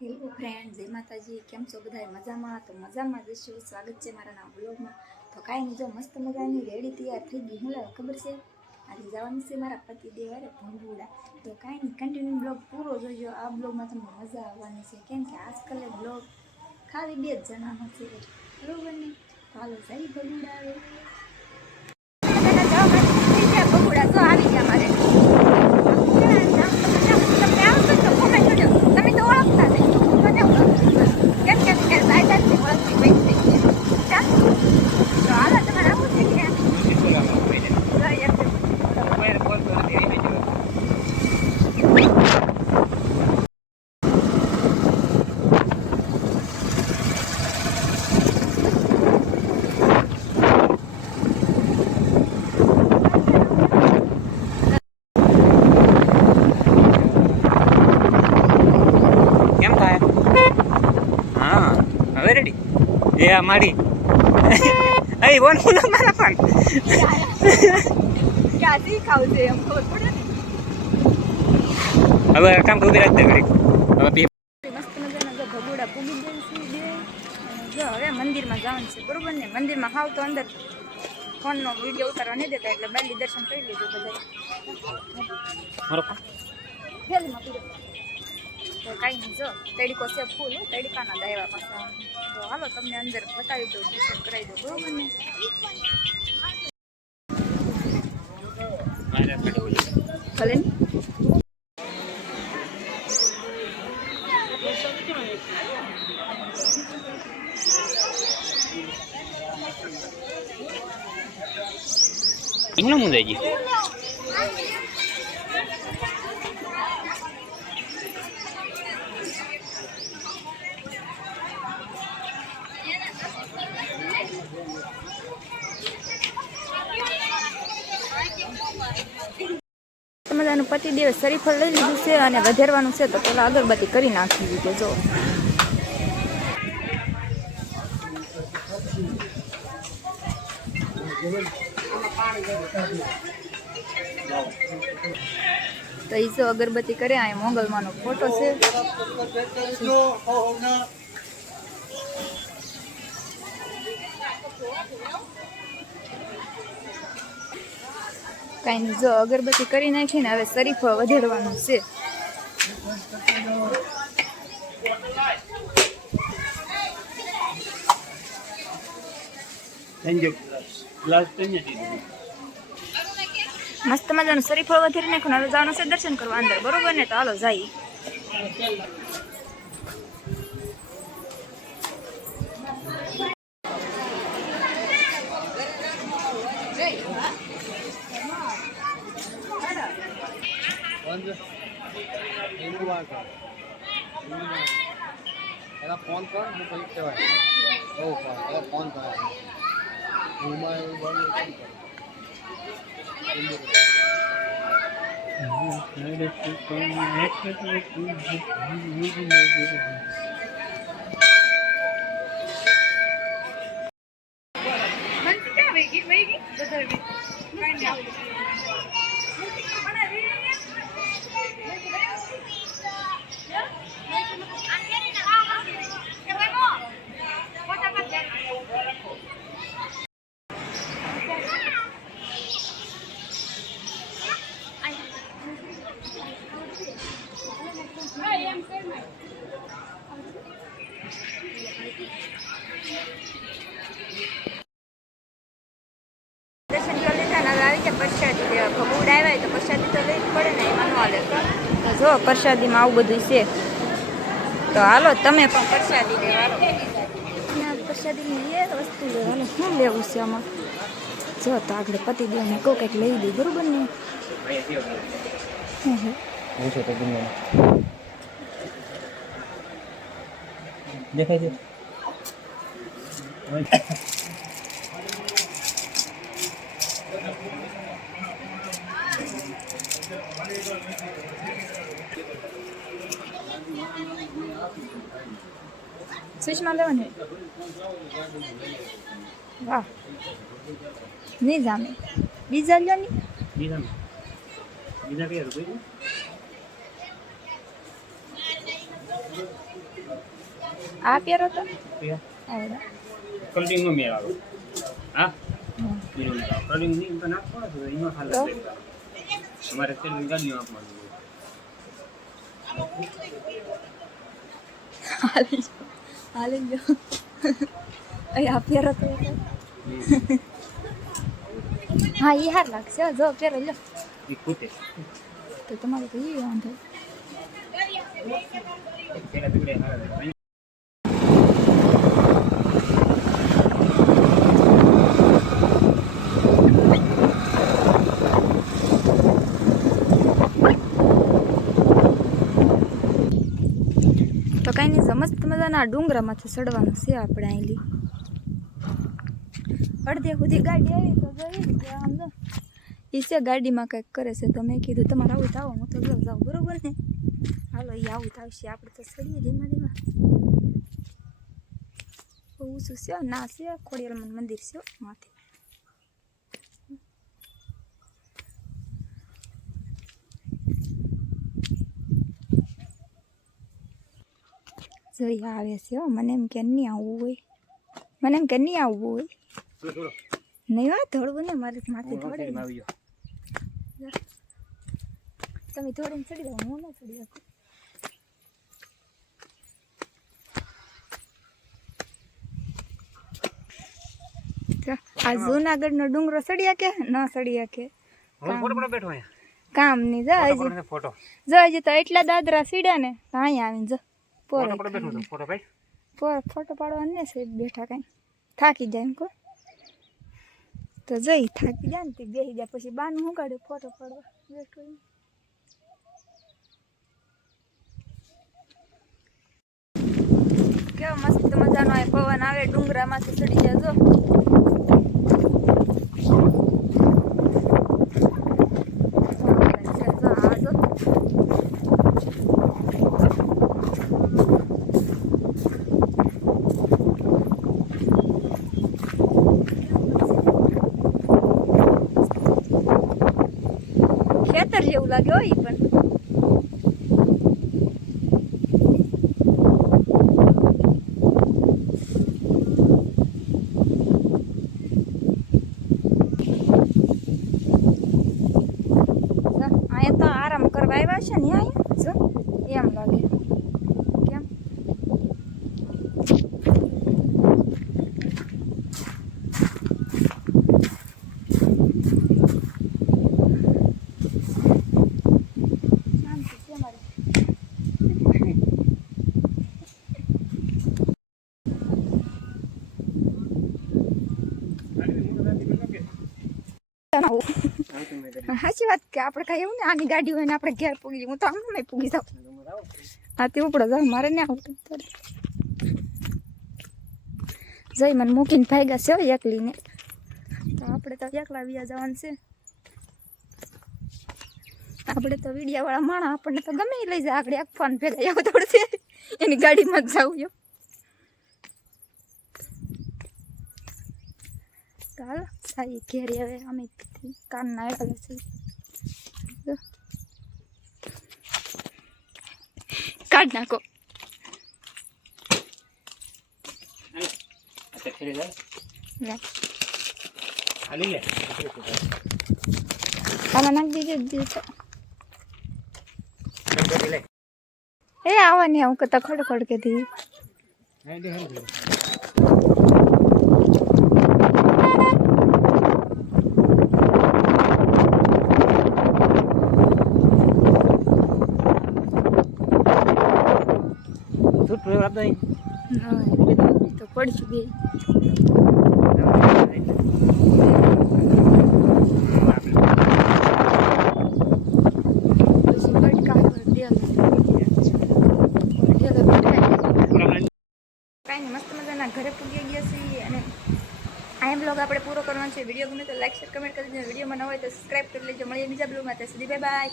Hello friend, જય માતાજી. કેમ છો બધા? મજામાં? તો મજામાં જ છો. સ્વાગત છે મારા નવા બ્લોગમાં. તો કાંઈ નહીં, જો મસ્ત મજાની રેડી તૈયાર થઈ ગઈ. હું લાવ ખબર છે, આજે જવાનું છે મારા પતિદેવ અરે ભંગુડા. તો કાંઈ નહીં, કન્ટિન્યુ બ્લોગ પૂરો જોઈજો. આ બ્લોગમાં તમને મજા આવવાની છે, કેમ કે આજકાલ બ્લોગ ખાલી 2 જ જણાનો છે, બરોબર ને? તો હાલો જઈ ભંગુડા આવે ભંગુડા તો આવી ગયા મારે. એ અમારી અહીં બોલ હું મારા પણ ક્યાંથી ખાવ છે એમ ખબર પડે ને. હવે કામ ઉભી રાખતે ઘડી હવે મસ્ત મજાના જો ભગોડા પૂગી જાય છે બે. જો હવે મંદિરમાં જવાનું છે, બરોબર ને? મંદિરમાં હાવ તો અંદર ફોનનો વિડીયો ઉતારવા નહીં દેતા, એટલે બાલી દર્શન કરી લીધું બધા. તો કાંઈ નહીં, જો તડીકો છે ફૂલ, તડીકાના દાયવા પાછા. તો હાલો તમને અંદર બતાવી દઉં, દર્શન કરાવી દઉં, બરોબર ને? ભલે ને. એમનો મુંજાઈ ગઈ મજાનું પતિદેવ શરીફળ લઈ લીધું છે અને વધારવાનું છે, તો પેલા અગરબત્તી કરી નાખી દીધે. જો તો એ જો અગરબત્તી કરે. આ મોગલમાંનો ફોટો છે. કાંઈ નહીં, જો અગરબત્તી કરી નાખીને હવે શરીફળ વધારવાનું છે. મસ્ત મજાનું શરીફળ વધારી નાખ્યું. હવે જવાનું છે દર્શન કરવા અંદર, બરોબર ને? તો હાલો જઈએ. ફોન કર હું કઈ કહેવાય ફોન કર પ્રસાદી દેવા ભગુડા આવ્યા તો પ્રસાદી તો લઈ જ પડે ને, એમાં ન હાલે. તો જો પ્રસાદીમાં આવું બધું છે, તો હાલો તમે પણ પ્રસાદી લેવા. પ્રસાદીની એ વસ્તુ લેવાનું શું લેવું છે આમાં? જો તો આગળ પતિદેવને કહું કંઈક લઈ દઈ, બરોબર ને? દેખાય છે સ્વિચમાં લેવાની. વાહ, નહીં જામે. બીજા લ્યો ની. બીજા કયા રૂપિયા આ પહેરો તો ત્યાં આવડે કલરિંગ નો મેળ આવે હા કલરિંગ ની તો નાખો ને તો એનો હાલ તો? અમારે તેલ ગાડી આપવાનું હાલી જો અહીં આ પહેરો તો હા એ હાર લાગશે હો. જો પહેરો લો એ ખૂટે તો તમારે તો એ વાંધો પેલા ટુકડે હારા તો કાંઈ નહીં મસ્ત મજાના આ ડુંગરામાંથી ચડવાનું છે આપણે અહીંલી અડધે સુધી ગાડી આવી તો જોઈ કે આમ જો એ છે ગાડીમાં કંઈક કરે છે તો મેં કીધું તમારે આવું તો આવો હું તો જાઉં બરોબર ને હાલો એ આવું તો આવશે આપણે તો ચડીએ ધીમા ધીમા બહુ ઊંચું છે ના છે ખોડિયાર મંદિર છે માથે જોઈ આવે છે મને એમ કે નહીં આવવું હોય મને એમ કે નહીં આવવું હોય નહીં વાત થોડું ને મારે માથે થોડે આવી ગયો તમે થોડીને ચડી જાઓ હું ના ચડી શકું આ જૂનાગઢનો ડુંગરો ચડ્યા કે ન ચડ્યા કે હું ફોટો પર બેઠો અહીંયા કામ ની જો ફોટો હજી તો એટલા દાદરા સીડ્યા ને તો અહીંયા આવીને જો પોરે ફોટો પર બેઠો તો ફોટો ભાઈ ફોટો પાડવા ને છે બેઠા કાંઈ થાકી જાય એમ કહો તો જઈ થાકી જાય ને તે બેસી જાય પછી બાનું હું કાઢ્યું ફોટો પાડવા બેઠો એમ. કેવો મસ્ત મજાનો આ પવન આવે ડુંગરામાંથી ચડી જાય જો ખેતર જેવું લાગે હોય પણ અહીંયા તો આરામ કરવા આવ્યા છે ને અહીંયા જો એમ લાગે કેમ શાંતિ છે મારે સાચી વાત કે આપણે કઈ એવું ને આની ગાડી હોય ને આપણે ઘેર પૂગી હું તો આમ નહીં પૂગી જાઉં હા તે ઉપડો જાવ મારે ને આવતું જઈ મને મૂકીને ભાગ્યા છે હો એકલીને તો આપણે તો એકલા વ્યા જવાનું છે આપણે તો વિડિયાવાળા માણા આપણને તો ગમે એ લઈ જાય આગળ એક ફોન ભેગા આવું થોડું છે એની ગાડીમાં જ જવું એમ તો હાલો સારી ઘેરી હવે અમે કાનના આવ્યા છે કાઢ નાખો अच्छा खेले जाए લે खाली ले આમાં નાખી દીધું ले એ આવવાની આવું કરતા ખડખડ કે દી नहीं दे नहीं सूट प्रो आप नहीं તો પડશું બે પછી બટકા કાંઈ મસ્ત મજાના ઘરે પૂગી ગયા છીએ અને આ બ્લોગ આપણે પૂરો કરવાનો છે વિડીયો ગમે તો લાઈક શેર કમેન્ટ કરી દેજો વિડીયોમાં ન હોય તો સબસ્ક્રાઈબ કરી લેજો મળીએ બીજા બ્લોગમાં ત્યાં સુધી બાય બાય